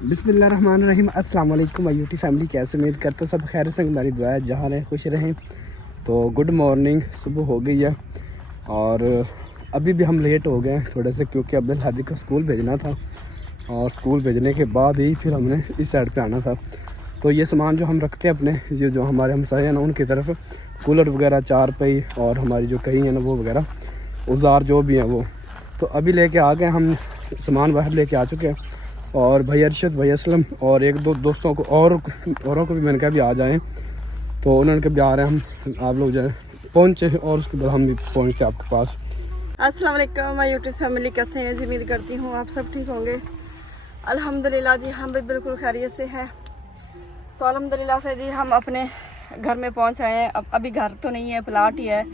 बिस्मिल्लाहिर्रहमानिर्रहीम। अस्सलाम वालेकुम यूटी फैमिली, कैसे उम्मीद करते सब खैर से हमारी दुआ है, जहाँ रहें खुश रहें। तो गुड मॉर्निंग, सुबह हो गई है और अभी भी हम लेट हो गए हैं थोड़े से, क्योंकि अब्दुल हादी को स्कूल भेजना था और स्कूल भेजने के बाद ही फिर हमने इस साइड पे आना था। तो ये सामान जो हम रखते हैं अपने, ये जो हमारे हमसाए हैं ना उनकी तरफ, कूलर वगैरह, चारपाई और हमारी जो कहीं है ना वो वगैरह औजार जो भी हैं वो, तो अभी लेके आ गए हम। सामान बाहर लेके आ चुके हैं और भाई अरशद, भाई असलम और एक दो दोस्तों को औरों को भी मैंने कहा भी आ जाएं, तो उन्होंने कहा भी आ रहे हैं हम, आप लोग जाए पहुँचे और उसके बाद हम भी पहुँचते आपके पास। अस्सलाम वालेकुम माय यूट्यूब फैमिली, कैसे हैं जी? उम्मीद करती हूँ आप सब ठीक होंगे। अल्हम्दुलिल्लाह जी, हम भी बिल्कुल खैरियत से हैं। तो अल्हम्दुलिल्लाह से जी हम अपने घर में पहुँच आए हैं। अब अभी घर तो नहीं है, प्लाट ही है,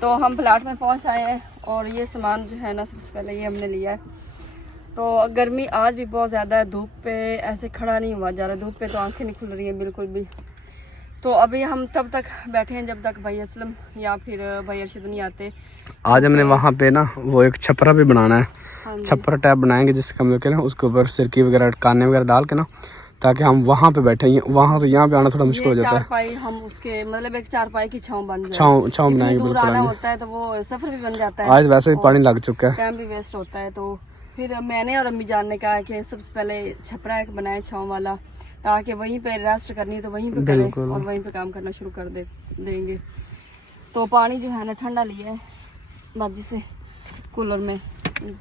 तो हम प्लाट में पहुँच आए हैं। और ये सामान जो है ना, सबसे पहले ये हमने लिया है। तो गर्मी आज भी बहुत ज़्यादा है, धूप पे ऐसे खड़ा नहीं हुआ जा रहा, धूप पे तो आंखें नहीं खुल रही हैं बिल्कुल भी। तो अभी हम तब तक बैठे हैं जब तक भाई असलम या फिर भाई अरशद नहीं आते। आज हमने वहाँ पे ना वो एक छपरा भी बनाना है। हाँ, छपरा टैप बनाएंगे जिससे हम लोग के ना उसके ऊपर सिरकी वगैरह, काने वगैरह डाल के ना, ताकि हम वहाँ पे बैठे। वहाँ से यहाँ पे आना थोड़ा मुश्किल हो जाता है। चारपाई हम उसके मतलब एक चारपाई की छांव बन जाए, छाँव बनाएंगे, दूर बिल्कुल आना आएंगे। होता है तो वो सफर भी बन जाता है। आज वैसे भी पानी लग चुका है, टाइम भी वेस्ट होता है। तो फिर मैंने और अम्मी जान ने कहा कि सबसे पहले छपरा एक बनाए छांव वाला, ताकि वहीं पे रेस्ट करनी है तो वहीं पे करें और वहीं पे काम करना शुरू कर देंगे। तो पानी जो है ना ठंडा लिया है मर्जी से कूलर में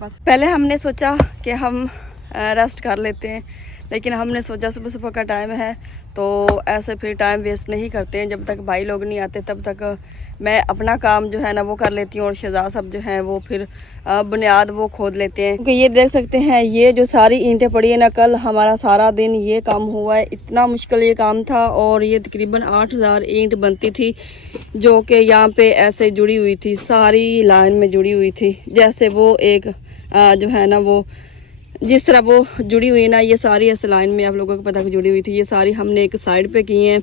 बस। पहले हमने सोचा कि हम रेस्ट कर लेते हैं, लेकिन हमने सोचा सुबह सुबह का टाइम है तो ऐसे फिर टाइम वेस्ट नहीं करते हैं। जब तक भाई लोग नहीं आते तब तक मैं अपना काम जो है ना वो कर लेती हूँ और शहजाद सब जो हैं वो फिर बुनियाद वो खोद लेते हैं। क्योंकि ये देख सकते हैं, ये जो सारी ईंटें पड़ी है ना, कल हमारा सारा दिन ये काम हुआ है। इतना मुश्किल ये काम था और ये तकरीबन 8000 ईंट बनती थी, जो कि यहाँ पे ऐसे जुड़ी हुई थी, सारी लाइन में जुड़ी हुई थी। जैसे वो एक जो है ना वो जिस तरह वो जुड़ी हुई है ना, ये सारी इस लाइन में आप लोगों को पता कि जुड़ी हुई थी। ये सारी हमने एक साइड पे की हैं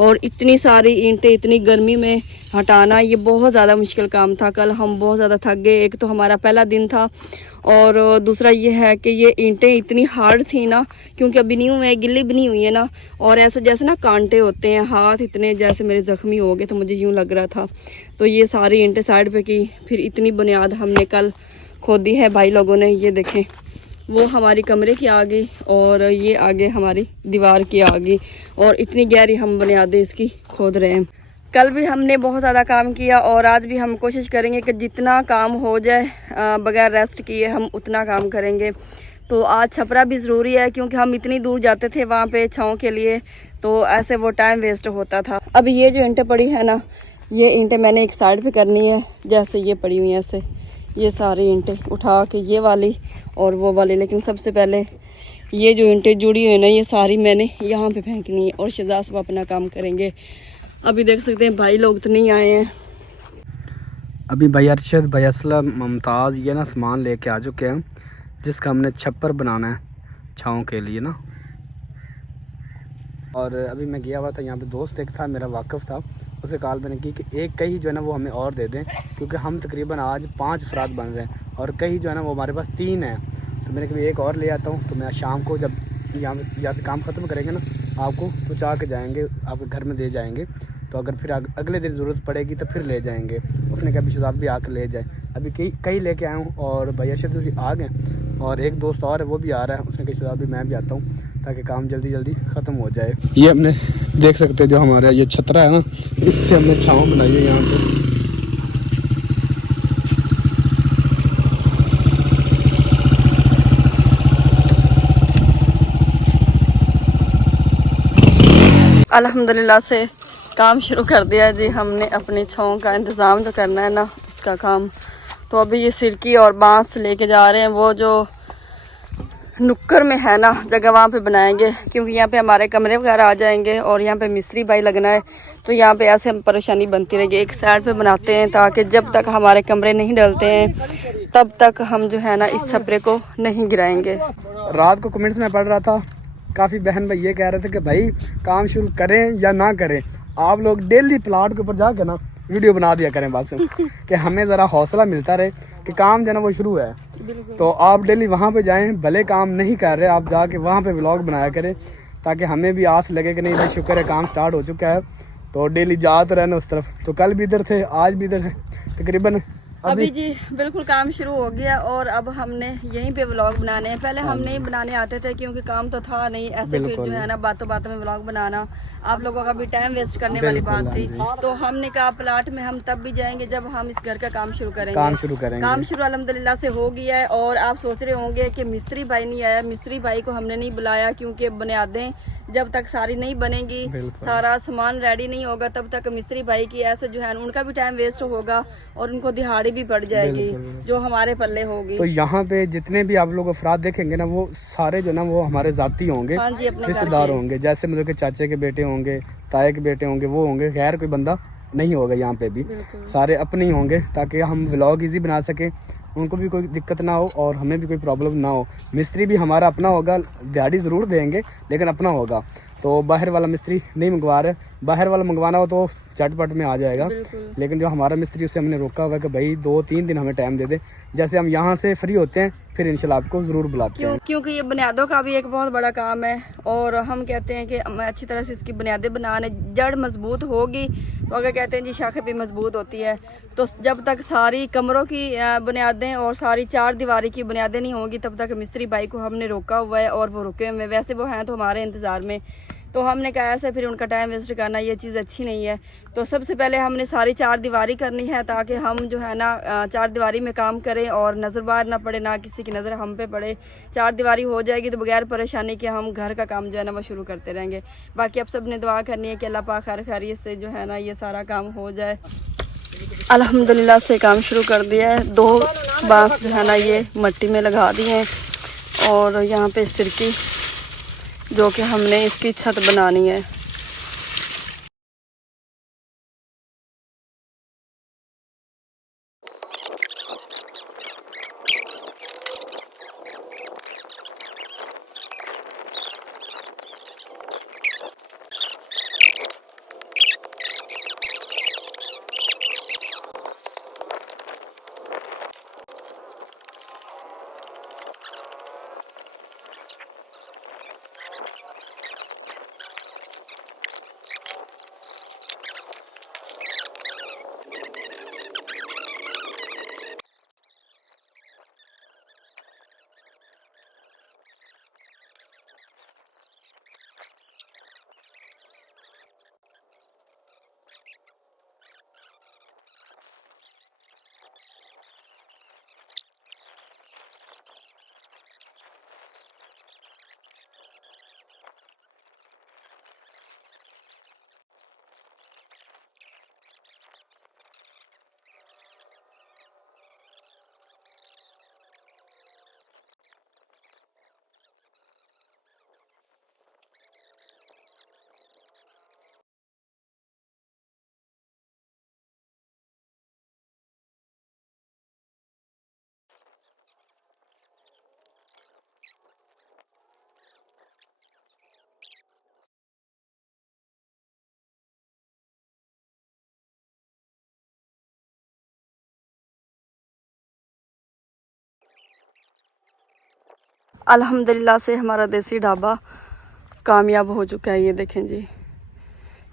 और इतनी सारी ईंटें इतनी गर्मी में हटाना ये बहुत ज़्यादा मुश्किल काम था। कल हम बहुत ज़्यादा थक गए। एक तो हमारा पहला दिन था और दूसरा ये है कि ये ईंटें इतनी हार्ड थी ना, क्योंकि अभी न्यू है, गिल्ली बनी हुई है ना, और ऐसे जैसे ना कांटे होते हैं, हाथ इतने जैसे मेरे ज़ख्मी हो गए, तो मुझे यूँ लग रहा था। तो ये सारी ईंटें साइड पर की, फिर इतनी बुनियाद हमने कल खोदी है भाई लोगों ने। ये देखें, वो हमारी कमरे की आ गई और ये आगे हमारी दीवार की आ गई, और इतनी गहरी हम बुनियादें इसकी खोद रहे हैं। कल भी हमने बहुत ज़्यादा काम किया और आज भी हम कोशिश करेंगे कि जितना काम हो जाए बगैर रेस्ट किए हम उतना काम करेंगे। तो आज छपरा भी ज़रूरी है, क्योंकि हम इतनी दूर जाते थे वहाँ पे छाँव के लिए, तो ऐसे वो टाइम वेस्ट होता था। अभी ये जो ईंटें पड़ी है ना, ये ईंटें मैंने एक साइड पर करनी है, जैसे ये पड़ी हुई हैं ऐसे ये सारी ईंटें उठा के, ये वाली और वो वाली। लेकिन सबसे पहले ये जो ईंटें जुड़ी हुई है ना, ये सारी मैंने यहाँ पे फेंकनी है और शहजाद सब अपना काम करेंगे। अभी देख सकते हैं भाई लोग तो नहीं आए हैं। अभी भाई अरशद, भाई असलम, मुमताज़ ये ना सामान लेके आ चुके हैं, जिसका हमने छप्पर बनाना है छाँव के लिए ना। और अभी मैं गया हुआ था, यहाँ पे दोस्त एक था मेरा वाकिफ़ था, उसे कॉल मैंने की कि एक कहीं जो है ना वो हमें और दे दें, क्योंकि हम तकरीबन आज 5 अफराद बन रहे हैं और कहीं जो है ना वो हमारे पास 3 है। तो मैंने कहा एक और ले आता हूँ, तो मैं शाम को जब यहाँ से काम ख़त्म करेंगे ना, आपको पहुँचा के जाएंगे, आपके घर में दे जाएंगे। तो अगर फिर अगले दिन ज़रूरत पड़ेगी तो फिर ले जाएंगे। उसने कहा शहजाद भी आकर ले जाए। अभी कई लेके आया हूँ और भैया अरशद भी आ गए और एक दोस्त और है वो भी आ रहा है। उसने कहा शहजाद भी मैं भी आता हूँ, ताकि काम जल्दी जल्दी ख़त्म हो जाए। ये हमने देख सकते हैं, जो हमारा ये छतरा है ना, इससे हमने छाँव बनाई है यहाँ पे। अल्हम्दुलिल्लाह से काम शुरू कर दिया जी हमने। अपनी छाँव का इंतज़ाम जो करना है ना, उसका काम। तो अभी ये सिरकी और बांस लेके जा रहे हैं, वो जो नुक्कर में है ना जगह, वहाँ पे बनाएंगे, क्योंकि यहाँ पे हमारे कमरे वगैरह आ जाएंगे और यहाँ पे मिस्त्री भाई लगना है। तो यहाँ पे ऐसे हम परेशानी बनती रहेगी। एक साइड पे बनाते हैं ताकि जब तक हमारे कमरे नहीं डलते हैं तब तक हम जो है ना इस छपरे को नहीं गिराएंगे। रात को कमेंट्स में पढ़ रहा था, काफ़ी बहन भाई ये कह रहे थे कि भाई काम शुरू करें या ना करें, आप लोग डेली प्लाट के ऊपर जाके ना वीडियो बना दिया करें बस, कि हमें ज़रा हौसला मिलता रहे कि काम जो है ना वो शुरू है। बिल्कुल। तो आप डेली वहाँ पे जाएं, भले काम नहीं कर रहे आप जाके वहाँ पे व्लॉग बनाया करें, ताकि हमें भी आस लगे कि नहीं भाई शुक्र है काम स्टार्ट हो चुका है, तो डेली जाते रहना उस तरफ। तो कल भी इधर थे, आज भी इधर है, तकरीबन अभी जी बिल्कुल काम शुरू हो गया और अब हमने यहीं पे व्लॉग बनाने हैं। पहले हम नहीं बनाने आते थे क्योंकि काम तो था नहीं, ऐसे फिर जो है ना बातों बातों में व्लॉग बनाना आप लोगों का भी टाइम वेस्ट करने वाली बात थी। तो हमने कहा प्लाट में हम तब भी जाएंगे जब हम इस घर का काम शुरू करेंगे। काम शुरू अल्हम्दुलिल्लाह से हो गया है। और आप सोच रहे होंगे कि मिस्त्री भाई नहीं आया, मिस्त्री भाई को हमने नहीं बुलाया क्योंकि बुनियादें जब तक सारी नहीं बनेगी, सारा सामान रेडी नहीं होगा, तब तक मिस्त्री भाई की ऐसे जो है उनका भी टाइम वेस्ट होगा और उनको दिहाड़ी भी पड़ जाएगी जो हमारे पल्ले होगी। तो यहाँ पे जितने भी आप लोग अफराद देखेंगे ना, वो सारे जो ना वो हमारे जाती होंगे, हाँ जी, अपने रिश्तेदार होंगे, जैसे मतलब कि चाचे के बेटे होंगे, ताए के बेटे होंगे, वो होंगे, खैर कोई बंदा नहीं होगा यहाँ पे भी, सारे अपने ही होंगे, ताकि हम व्लॉग इजी बना सके, उनको भी कोई दिक्कत ना हो और हमें भी कोई प्रॉब्लम ना हो। मिस्त्री भी हमारा अपना होगा, दिहाड़ी ज़रूर देंगे लेकिन अपना होगा। तो बाहर वाला मिस्त्री नहीं मंगवा रहे, बाहर वाला मंगवाना हो तो झटपट में आ जाएगा, लेकिन जो हमारा मिस्त्री उसे हमने रोका हुआ है कि भाई 2-3 दिन हमें टाइम दे दे, जैसे हम यहाँ से फ्री होते हैं फिर इंशाल्लाह आपको ज़रूर बुलाते हैं। क्योंकि ये बुनियादों का भी एक बहुत बड़ा काम है और हम कहते हैं कि अच्छी तरह से इसकी बुनियादें बनाने, जड़ मजबूत होगी तो अगर कहते हैं जी शाखें भी मजबूत होती है, तो जब तक सारी कमरों की बुनियादें और सारी 4 दीवारी की बुनियादें नहीं होंगी तब तक मिस्त्री भाई को हमने रोका हुआ है और वो रुके हुए, वैसे वो हैं तो हमारे इंतज़ार में। तो हमने कहा ऐसे फिर उनका टाइम वेस्ट करना ये चीज़ अच्छी नहीं है। तो सबसे पहले हमने सारी 4 दीवारी करनी है ताकि हम जो है ना 4 दीवारी में काम करें और नज़र बाहर ना पड़े, ना किसी की नज़र हम पे पड़े। 4 दीवारी हो जाएगी तो बगैर परेशानी के हम घर का काम जो है ना वो शुरू करते रहेंगे। बाकी अब सब ने दुआ करनी है कि अल्लाह पाक खैर खैरियत से जो है ना ये सारा काम हो जाए। अल्हम्दुलिल्लाह से काम शुरू कर दिया है। 2 बांस जो है ना ये मिट्टी में लगा दिए हैं और यहाँ पे सिरकी जो कि हमने इसकी छत बनानी है। अल्हम्दुलिल्लाह से हमारा देसी ढाबा कामयाब हो चुका है। ये देखें जी,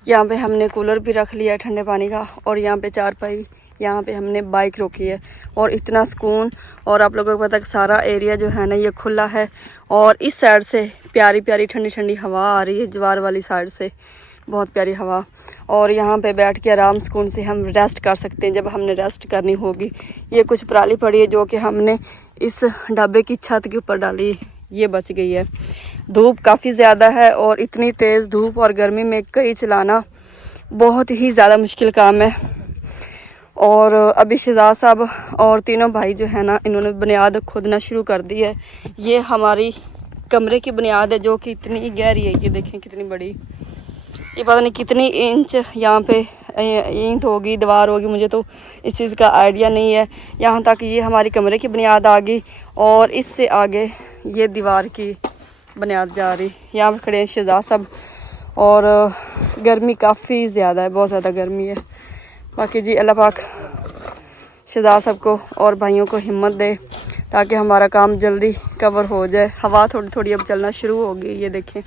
यहाँ पे हमने कूलर भी रख लिया है ठंडे पानी का और यहाँ पे चारपाई, यहाँ पे हमने बाइक रोकी है और इतना सुकून। और आप लोगों को पता है सारा एरिया जो है ना ये खुला है और इस साइड से प्यारी प्यारी ठंडी ठंडी हवा आ रही है, जवार वाली साइड से बहुत प्यारी हवा। और यहाँ पे बैठ के आराम सुकून से हम रेस्ट कर सकते हैं जब हमने रेस्ट करनी होगी। ये कुछ पराली पड़ी है जो कि हमने इस ढाबे की छत के ऊपर डाली, ये बच गई है। धूप काफ़ी ज़्यादा है और इतनी तेज़ धूप और गर्मी में कई चलाना बहुत ही ज़्यादा मुश्किल काम है। और अभी शहजाद साहब और तीनों भाई जो है ना इन्होंने बुनियाद खोदना शुरू कर दी है। ये हमारी कमरे की बुनियाद है जो कि इतनी गहरी है, ये देखें कितनी बड़ी, ये पता नहीं कितनी इंच यहाँ पे ईंट होगी, दीवार होगी, मुझे तो इस चीज़ का आइडिया नहीं है। यहाँ तक ये हमारी कमरे की बुनियाद आ गई और इससे आगे ये दीवार की बुनियाद जा रही। यहाँ पे खड़े हैं शहजाद साहब और गर्मी काफ़ी ज़्यादा है, बहुत ज़्यादा गर्मी है। बाकी जी अल्लाह पाक शहजाद साहब को और भाइयों को हिम्मत दे ताकि हमारा काम जल्दी कवर हो जाए। हवा थोड़ी थोड़ी अब चलना शुरू हो गई, ये देखें,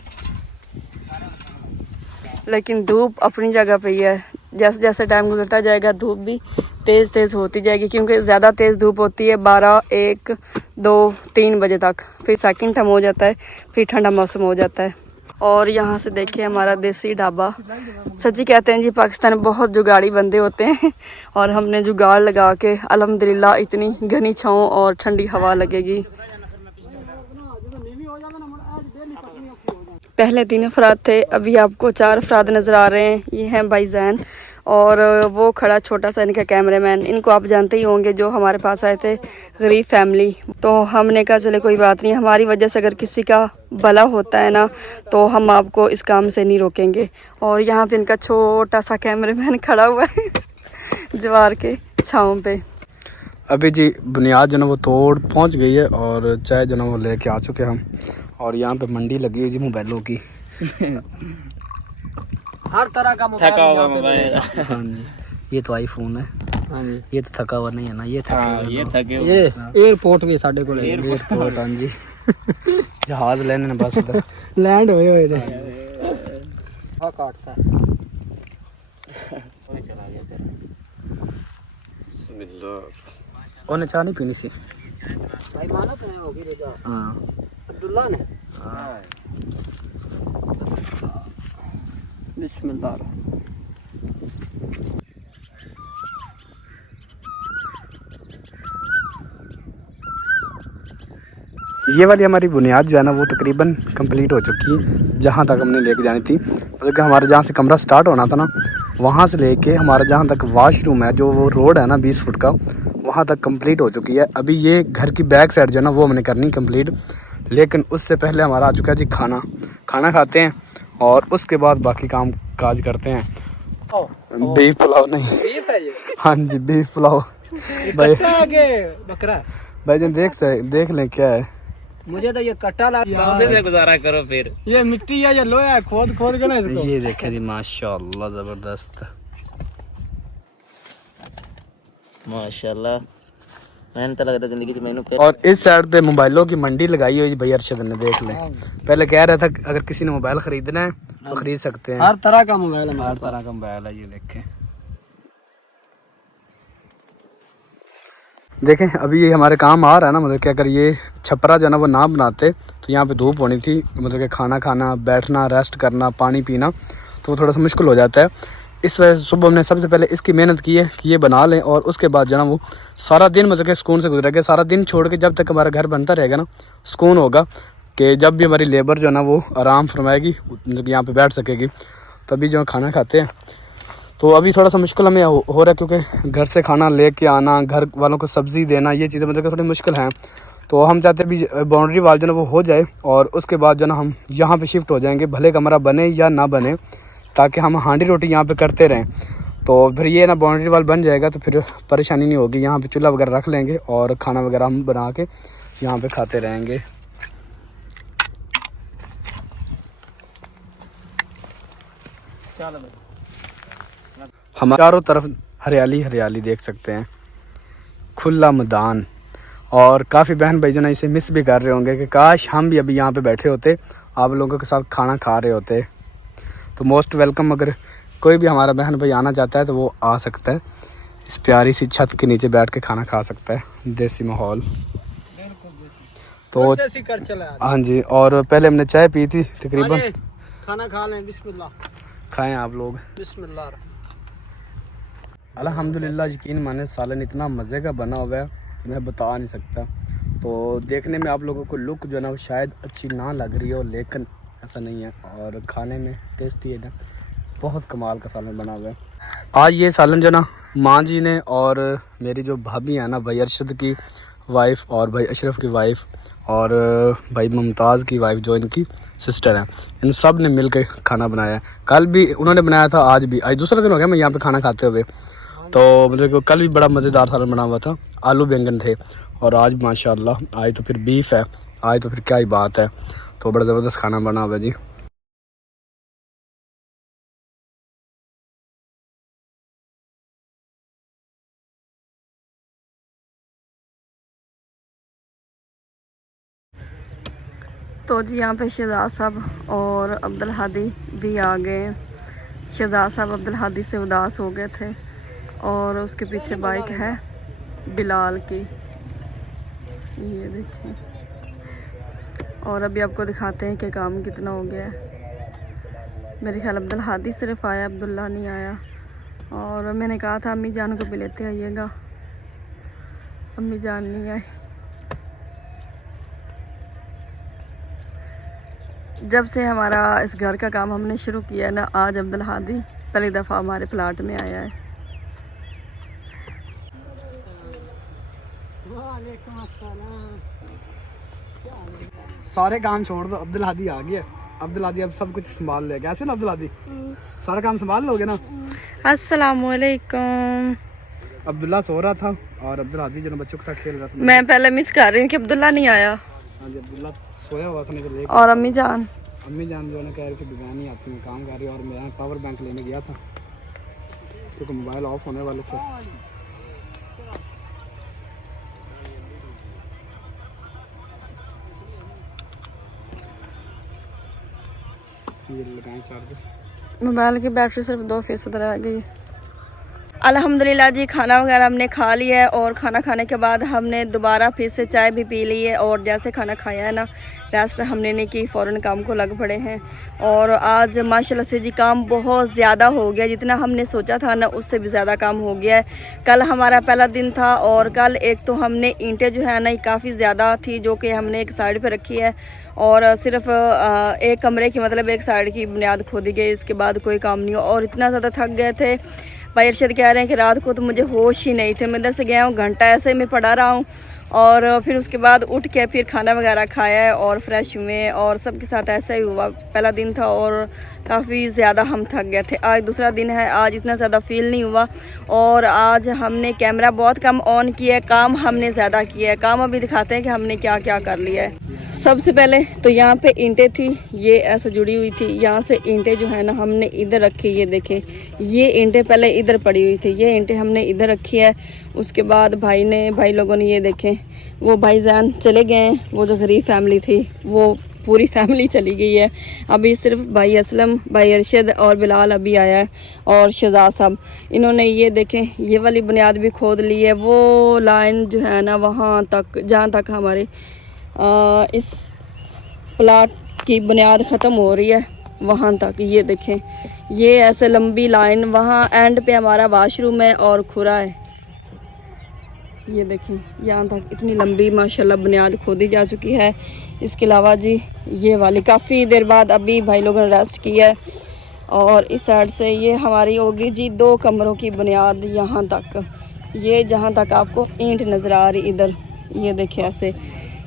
लेकिन धूप अपनी जगह पे ही है। जैसे जैसे टाइम गुजरता जाएगा धूप भी तेज़ तेज़ होती जाएगी, क्योंकि ज़्यादा तेज़ धूप होती है 12, 1, 2, 3 बजे तक, फिर सेकंड टाइम हो जाता है, फिर ठंडा मौसम हो जाता है। और यहाँ से देखिए हमारा देसी ढाबा। सच्ची कहते हैं जी पाकिस्तान में बहुत जुगाड़ी बंदे होते हैं, और हमने जुगाड़ लगा के अल्हम्दुलिल्लाह इतनी घनी छाँव और ठंडी हवा लगेगी। पहले 3 अफराद थे, अभी आपको 4 अफराद नज़र आ रहे हैं। ये हैं भाईजान और वो खड़ा छोटा सा इनका कैमरामैन। इनको आप जानते ही होंगे, जो हमारे पास आए थे, गरीब फैमिली। तो हमने कहा चले कोई बात नहीं, हमारी वजह से अगर किसी का भला होता है ना तो हम आपको इस काम से नहीं रोकेंगे। और यहाँ पे इनका छोटा सा कैमरामैन खड़ा हुआ है जवार के छाँव पे। अभी जी बुनियाद जो ना वो तोड़ पहुंच गई है और चाय जो ना वो लेके आ चुके हम। और यहाँ पे मंडी लगी है जी मोबाइलों की। हर तरह का थका हुआ मोबाइल। हाँ जी, ये तो आईफोन है। हाँ जी, ये तो थका हुआ नहीं है ना, ये थके हाँ, हुए ये तो। थके ये एयरपोर्ट भी साढ़े को एयरपोर्ट। हाँ जी जहाज लेने ने बस इधर लैंड हुए थे। हाँ काटता उन्हें चाय नहीं पीनी सी। भाई माना तो है होगी रेजा हाँ अब्दुल्ला ने। बिस्मिल्लाह। ये वाली हमारी बुनियाद जो है ना वो तकरीबन कंप्लीट हो चुकी है। जहाँ तक हमने लेके जानी थी, मतलब कि हमारे जहाँ से कमरा स्टार्ट होना था ना, वहाँ से लेके हमारा जहाँ तक वाशरूम है, जो वो रोड है ना 20 फुट का, वहाँ तक कंप्लीट हो चुकी है। अभी ये घर की बैक साइड जो है ना वो हमने करनी कंप्लीट। लेकिन उससे पहले हमारा आ चुका है जी खाना खाते हैं और उसके बाद बाकी काम काज करते हैं। बीफ पुलाव नहीं, बीफ है ये। हाँ जी बीफ पुलाव। भाई बकरा भाई जन देख लें क्या है। मुझे तो ये कट्टा लगा। से गुजारा करो फिर। ये मिट्टी है, ये लोहा है, खोद खोद के ना इसको। ये देखे जी माशाल्लाह जबरदस्त। माशाल्लाह, मैंने तो लगता जिंदगी से मैंने और इस साइड पे मोबाइलों की मंडी लगाई हुई भाई अरशद ने, देख ले। पहले कह रहा था अगर किसी ने मोबाइल खरीदना है तो खरीद सकते हैं। हर तरह का मोबाइल है, हर तरह का मोबाइल है, ये देखें। अभी ये हमारे काम आ रहा है ना, मतलब कि अगर ये छपरा जो है ना वो ना बनाते तो यहाँ पे धूप होनी थी, मतलब कि खाना खाना, बैठना, रेस्ट करना, पानी पीना तो वो थोड़ा सा मुश्किल हो जाता है। इस वजह से सुबह हमने सबसे पहले इसकी मेहनत की है कि ये बना लें, और उसके बाद जो है ना वो सारा दिन मतलब कि सुकून से गुजरेगा। सारा दिन छोड़ के जब तक हमारा घर बनता रहेगा ना, सुकून होगा कि जब भी हमारी लेबर जो है ना वो आराम फरमाएगी, मतलब कि यहाँ पे बैठ सकेगी, तभी जो खाना खाते हैं। तो अभी थोड़ा सा मुश्किल हमें हो रहा है, क्योंकि घर से खाना लेके आना, घर वालों को सब्ज़ी देना, ये चीज़ें मतलब कि थोड़ी मुश्किल हैं। तो हम चाहते हैं अभी बाउंड्री वाल जो है ना वो हो जाए, और उसके बाद जो है ना हम यहाँ पे शिफ्ट हो जाएंगे, भले कमरा बने या ना बने, ताकि हम हांडी रोटी यहाँ पे करते रहें। तो फिर ये ना बाउंड्री वाल बन जाएगा तो फिर परेशानी नहीं होगी। यहाँ पे चूल्हा वगैरह रख लेंगे और खाना वगैरह हम बना के यहाँ पे खाते रहेंगे। हम चारों तरफ हरियाली हरियाली देख सकते हैं, खुला मैदान। और काफ़ी बहन भाई जो ना इसे मिस भी कर रहे होंगे कि काश हम भी अभी यहाँ पे बैठे होते, आप लोगों के साथ खाना खा रहे होते। तो मोस्ट वेलकम, अगर कोई भी हमारा बहन भाई आना चाहता है तो वो आ सकता है, इस प्यारी सी छत के नीचे बैठ के खाना खा सकता है, देसी माहौल। तो हाँ जी, और पहले हमने चाय पी थी तकरीबन। खाना खा लें, बिस्मिल्लाह। खाएं आप लोग। बिस्मिल्लाह। अल्हम्दुलिल्लाह, यकीन माने सालन इतना मज़े का बना हुआ है कि मैं बता नहीं सकता। तो देखने में आप लोगों को लुक जो है ना वो शायद अच्छी ना लग रही हो, लेकिन ऐसा नहीं है, और खाने में टेस्टी है ना, बहुत कमाल का सालन बना हुआ है। आज ये सालन जो ना माँ जी ने और मेरी जो भाभी है ना, भाई अरशद की वाइफ और भाई अशरफ की वाइफ और भाई मुमताज़ की वाइफ जो इनकी सिस्टर हैं, इन सब ने मिल के खाना बनाया है। कल भी उन्होंने बनाया था, आज भी, आज दूसरा दिन हो गया मैं यहाँ पे खाना खाते हुए। तो मतलब कल भी बड़ा मज़ेदार सालन बना हुआ था, आलू बैंगन थे, और आज माशाल्लाह आज तो फिर बीफ है, आज तो फिर क्या ही बात है। तो बड़ा ज़बरदस्त खाना बना हुआ है जी। तो जी यहाँ पे शहजाद साहब और अब्दुल हादी भी आ गए। शहजाद साहब अब्दुल हादी से उदास हो गए थे और उसके पीछे बाइक है बिलाल की, ये देखिए। और अभी आपको दिखाते हैं कि काम कितना हो गया है। मेरे ख्याल अब्दुल हादी सिर्फ आया, अब्दुल्ला नहीं आया। और मैंने कहा था अम्मी जान को भी लेते आइएगा, अम्मी जान नहीं आई। जब से हमारा इस घर का काम हमने शुरू किया ना, आज अब्दुल हादी पहली दफ़ा हमारे प्लाट में आया है। सारे काम छोड़ दो, अब्दुल हादी आ गया। अब्दुल हादी अब सब कुछ संभाल लेगा, ऐसे ना अब्दुल हादी? सारा काम संभाल लोगे ना? अस्सलामुअलैकुम। अब्दुल्ला सो रहा था और अब्दुल हादी जो बच्चों के साथ खेल रहा था। मैं पहले मिस कर रही हूँ कि अब्दुल्ला नहीं आया। हाँ जी, अब्दुल्ला सोया हुआ था, नहीं तो और अम्मी जान जो है कह रही थी दुकान नहीं आती, मैं काम कर रही हूँ। और मैं पावर बैंक लेने गया था क्योंकि मोबाइल ऑफ होने वाले थे। ये लगाएं चार्जर। मोबाइल की बैटरी सिर्फ 2% रह गई। अल्हम्दुलिल्लाह जी, खाना वगैरह हमने खा लिया है और खाना खाने के बाद हमने दोबारा फिर से चाय भी पी ली है। और जैसे खाना खाया है ना, रेस्ट हमने नहीं की, फ़ौरन काम को लग पड़े हैं। और आज माशाल्लाह से जी काम बहुत ज़्यादा हो गया, जितना हमने सोचा था ना उससे भी ज़्यादा काम हो गया है। कल हमारा पहला दिन था और कल एक तो हमने ईंटें जो है ना काफ़ी ज़्यादा थी, जो कि हमने एक साइड पर रखी है और सिर्फ एक कमरे की मतलब एक साइड की बुनियाद खोदी गई। इसके बाद कोई काम नहीं हो और इतना ज़्यादा थक गए थे। भाई अरशद कह रहे हैं कि रात को तो मुझे होश ही नहीं थे। मैं इधर से गया हूँ, घंटा ऐसे में पड़ा रहा हूँ और फिर उसके बाद उठ के फिर खाना वगैरह खाया है और फ्रेश हुए और सबके साथ ऐसा ही हुआ। पहला दिन था और काफ़ी ज़्यादा हम थक गए थे। आज दूसरा दिन है, आज इतना ज़्यादा फील नहीं हुआ। और आज हमने कैमरा बहुत कम ऑन किया है, काम हमने ज़्यादा किया है। काम अभी दिखाते हैं कि हमने क्या क्या कर लिया है। सबसे पहले तो यहाँ पे ईंटें थी, ये ऐसे जुड़ी हुई थी। यहाँ से ईंटें जो है ना हमने इधर रखी, ये देखें, ये ईंटें पहले इधर पड़ी हुई थी, ये ईंटें हमने इधर रखी है। उसके बाद भाई लोगों ने ये देखें, वो भाईजान चले गए हैं, वो जो गरीब फैमिली थी वो पूरी फैमिली चली गई है। अभी सिर्फ भाई असलम, भाई अरशद और बिलाल अभी आया है और शहजाद साहब। इन्होंने ये देखें, ये वाली बुनियाद भी खोद ली है। वो लाइन जो है ना वहाँ तक, जहाँ तक हमारे इस प्लाट की बुनियाद ख़त्म हो रही है वहाँ तक, ये देखें, ये ऐसे लंबी लाइन। वहाँ एंड पे हमारा वाशरूम है और खुरा है, ये देखें, यहाँ तक इतनी लंबी माशाल्लाह बुनियाद खोदी जा चुकी है। इसके अलावा जी ये वाली काफ़ी देर बाद अभी भाई लोगों ने रेस्ट किया है। और इस साइड से ये हमारी होगी जी 2 कमरों की बुनियाद, यहाँ तक, ये जहाँ तक आपको ईंट नज़र आ रही इधर, ये देखें ऐसे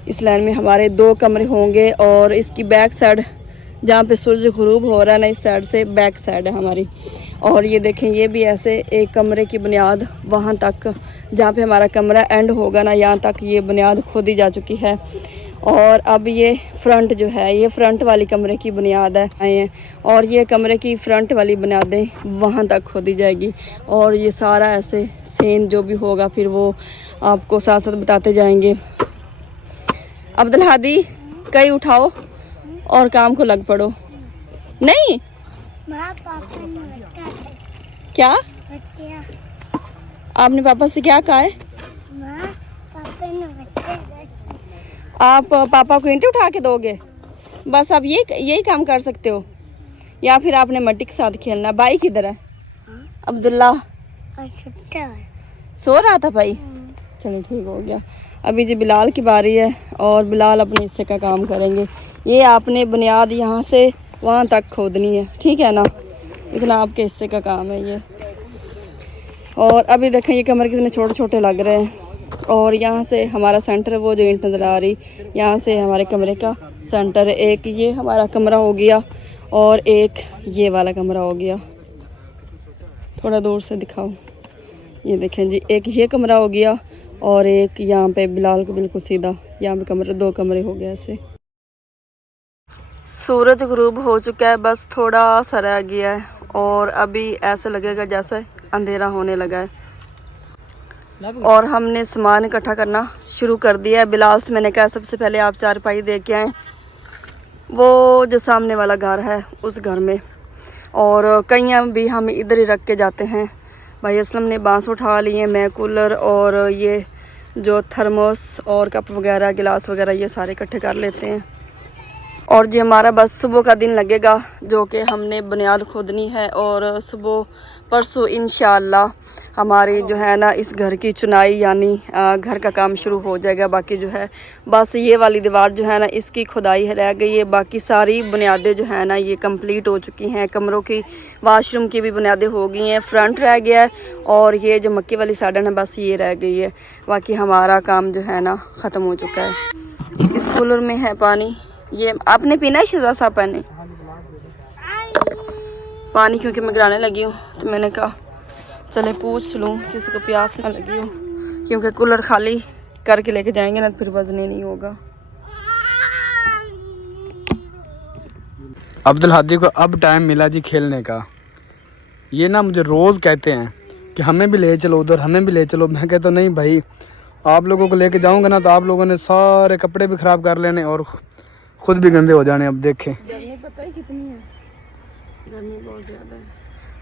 इस लाइन में हमारे 2 कमरे होंगे। और इसकी बैक साइड जहाँ पे सूरज ग़ुरूब हो रहा है ना, इस साइड से बैक साइड है हमारी। और ये देखें, ये भी ऐसे एक कमरे की बुनियाद वहाँ तक, जहाँ पे हमारा कमरा एंड होगा ना, यहाँ तक ये बुनियाद खोदी जा चुकी है। और अब ये फ्रंट जो है, ये फ्रंट वाली कमरे की बुनियाद है और ये कमरे की फ्रंट वाली बुनियादें वहाँ तक खोदी जाएगी। और ये सारा ऐसे सीन जो भी होगा फिर वो आपको साथ साथ बताते जाएंगे। अब्दुल हादी, कई उठाओ और काम को लग पड़ो। नहीं क्या आपने पापा से क्या कहा है? आप पापा को ईंटें उठा के दोगे? बस आप यही काम कर सकते हो या फिर आपने मट्टी के साथ खेलना? भाई किधर है? अब्दुल्ला सो रहा था भाई, चलो ठीक हो गया। अभी जी बिलाल की बारी है और बिलाल अपने हिस्से का काम करेंगे। ये आपने बुनियाद यहाँ से वहाँ तक खोदनी है, ठीक है ना? इतना आपके हिस्से का काम है ये। और अभी देखें ये कमरे कितने छोटे छोटे लग रहे हैं। और यहाँ से हमारा सेंटर, वो जो ईंट नज़र आ रही, यहाँ से हमारे कमरे का सेंटर, एक ये हमारा कमरा हो गया और एक ये वाला कमरा हो गया। थोड़ा दूर से दिखाओ, ये देखें जी, एक ये कमरा हो गया और एक यहाँ पे बिलाल को बिल्कुल सीधा, यहाँ पे कमरे, 2 कमरे हो गए ऐसे। सूरज ग़ुरूब हो चुका है, बस थोड़ा सा रह गया है और अभी ऐसा लगेगा जैसे अंधेरा होने लगा है। और हमने सामान इकट्ठा करना शुरू कर दिया है। बिलाल से मैंने कहा सबसे पहले आप चारपाई दे के आएँ वो जो सामने वाला घर है उस घर में, और कईयाँ भी हम इधर ही रख के जाते हैं। भाई असलम ने बांस उठा लिए, मैं कूलर और ये जो थर्मोस और कप वगैरह गिलास वगैरह ये सारे इकट्ठे कर लेते हैं। और जी हमारा बस सुबह का दिन लगेगा जो कि हमने बुनियाद खोदनी है, और सुबह परसों इंशाअल्लाह हमारी जो है ना इस घर की चुनाई यानी घर का काम शुरू हो जाएगा। बाकी जो है बस ये वाली दीवार जो है ना इसकी खुदाई रह गई है, बाकी सारी बुनियादें जो है ना ये कंप्लीट हो चुकी हैं। कमरों की, वाशरूम की भी बुनियादें हो गई हैं, फ्रंट रह गया है और ये जो मक्की वाली साइड है ना बस ये रह गई है। बाकी हमारा काम जो है ना ख़त्म हो चुका है। इस कूलर में है पानी, ये आपने पीना है शहजाद साहब पानी क्योंकि मैं गिराने लगी हूँ, तो मैंने कहा चले पूछ लूँ किसी को प्यास ना लगी हो, क्योंकि कूलर खाली करके लेके जाएंगे ना तो फिर वजन नहीं होगा। अब्दुल हादी को अब टाइम मिला जी खेलने का। ये ना मुझे रोज़ कहते हैं कि हमें भी ले चलो उधर, हमें भी ले चलो। मैं कहता नहीं भाई, आप लोगों को लेके जाऊंगा ना तो आप लोगों ने सारे कपड़े भी ख़राब कर लेने और खुद भी गंदे हो जाने। अब देखें गर्मी पता है कितनी है, गर्मी बहुत ज़्यादा है।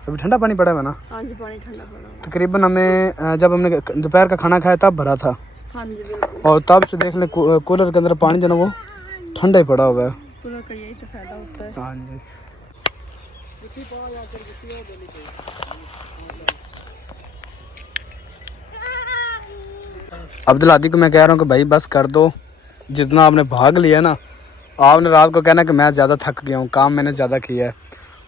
अभी ठंडा पानी पड़ा है ना? हाँ जी पानी ठंडा पड़ा। तकरीबन हमें जब हमने दोपहर का खाना खाया तब भरा था, हाँ जी बिल्कुल। और तब से देख लें कूलर के अंदर पानी जो ना वो ठंडा ही पड़ा हुआ है। कूलर का यही तो फायदा होता है। हाँ जी। अब्दुल हादी को मैं कह रहा हूँ कि भाई बस कर दो, जितना आपने भाग लिया ना, आपने रात को कहना कि मैं ज़्यादा थक गया हूँ, काम मैंने ज़्यादा किया है।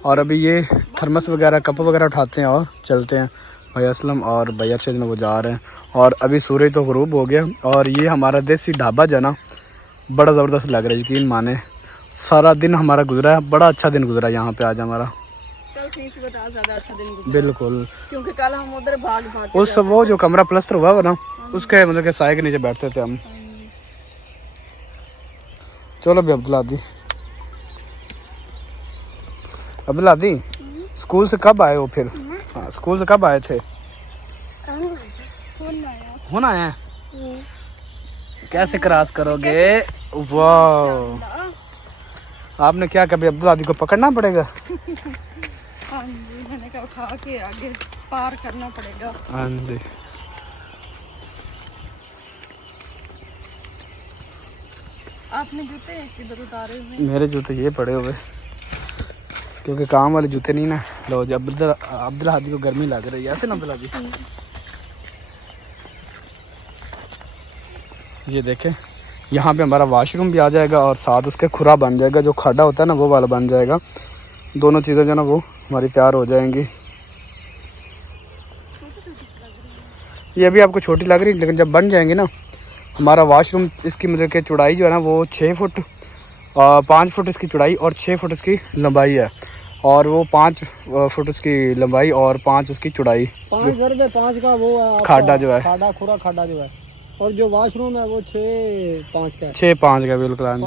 और अभी ये थर्मस वगैरह कप वगैरह उठाते हैं और चलते हैं। भाई असलम और भाई अरशद में वो जा रहे हैं, और अभी सूरज तो ग़ुरूब हो गया। और ये हमारा देसी ढाबा जो है ना बड़ा ज़बरदस्त लग रहा है, यकीन माने। सारा दिन हमारा गुजरा है, बड़ा अच्छा दिन गुजरा यहाँ पे आज हमारा। कल ठीक से बता ज़्यादा अच्छा दिन गुजरा। बिल्कुल, क्योंकि कल हम उधर भाग उस वो जो कमरा प्लस्तर हुआ हुआ ना उसके मतलब के साए के नीचे बैठते थे हम। चलो भी अब्दुल हादी, अब्दुल हादी स्कूल से कब आए हो फिर? हाँ स्कूल से कब आए थे? होना है। कैसे क्रॉस करोगे? वाह, आपने क्या कभी अब्दुल हादी को पकड़ना पड़ेगा? हाँ जी, मैंने कहा उठा के आगे पार करना पड़ेगा। हाँ जी। आपने जूते किधर उतारे हुए? मेरे जूते ये पड़े हुए, क्योंकि काम वाले जूते नहीं ना। लो जी, अब्दुल हादी को गर्मी लग रही है ऐसे ना अब्दुल हादी। ये देखें, यहाँ पे हमारा वाशरूम भी आ जाएगा और साथ उसके खुरा बन जाएगा, जो खड्डा होता है ना वो वाला बन जाएगा। दोनों चीज़ें जो ना वो हमारी तैयार हो जाएंगी। ये अभी आपको छोटी लग रही है, लेकिन जब बन जाएंगी ना हमारा वाशरूम, इसकी मतलब कि चौड़ाई जो है ना वो 6 फुट 5 फुट इसकी चौड़ाई और 6 फुट इसकी लंबाई है, और वो 5 फुट उसकी लंबाई और 5 उसकी चौड़ाई। 5 का वो खाडा जो है, खाडा जो है, और जो वॉशरूम है वो 6-5 का है। 6-5 का बिल्कुल। 5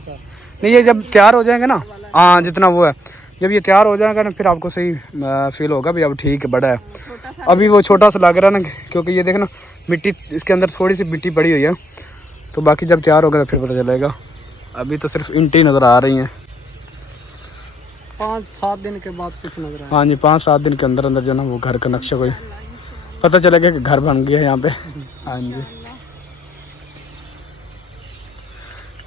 का नहीं, ये जब तैयार हो जाएंगे ना, हाँ जितना वो है, जब ये तैयार हो जाएगा ना फिर आपको सही फील होगा भी अब ठीक है, बड़ा है। अभी वो छोटा सा लग रहा है ना, क्योंकि ये देखना मिट्टी इसके अंदर थोड़ी सी मिट्टी पड़ी हुई है, तो बाकी जब तैयार होगा तो फिर पता चलेगा। अभी तो सिर्फ ईंटें नज़र आ रही हैं। 5-7 दिन के बाद कुछ नजर आया। हाँ जी, 5-7 दिन के अंदर अंदर जो ना वो घर का नक्शा कोई पता चलेगा कि घर बन गया है यहाँ पे। हाँ जी,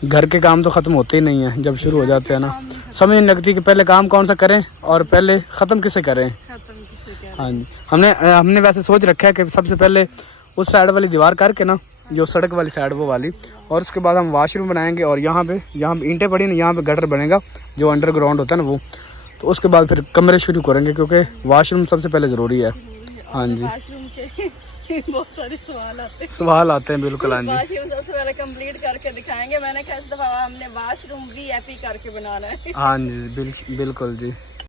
घर के काम तो ख़त्म होते ही नहीं हैं, जब शुरू हो जाते हैं ना समझ नहीं लगती कि पहले काम कौन सा करें और पहले ख़त्म किसे करें। हाँ जी, हमने वैसे सोच रखा है कि सबसे पहले उस साइड वाली दीवार करके ना, जो सड़क वाली साइड वो वाली, और उसके बाद हम वाशरूम बनाएंगे, और यहाँ पे जहाँ पे ईंटें पड़ी ना यहाँ पे गटर बनेगा जो अंडरग्राउंड होता है ना वो, तो उसके बाद फिर कमरे शुरू करेंगे, क्योंकि वाशरूम सबसे पहले ज़रूरी है। हाँ जी, वाशरूम के बहुत सारे सवाल आते हैं बिल्कुल। हाँ जी, वाशरूम सबसे पहले कंप्लीट करके दिखाएंगे। मैंने कहा इस दफा हमने वाशरूम VIP करके बनाना है। हाँ जी बिल्कुल जी।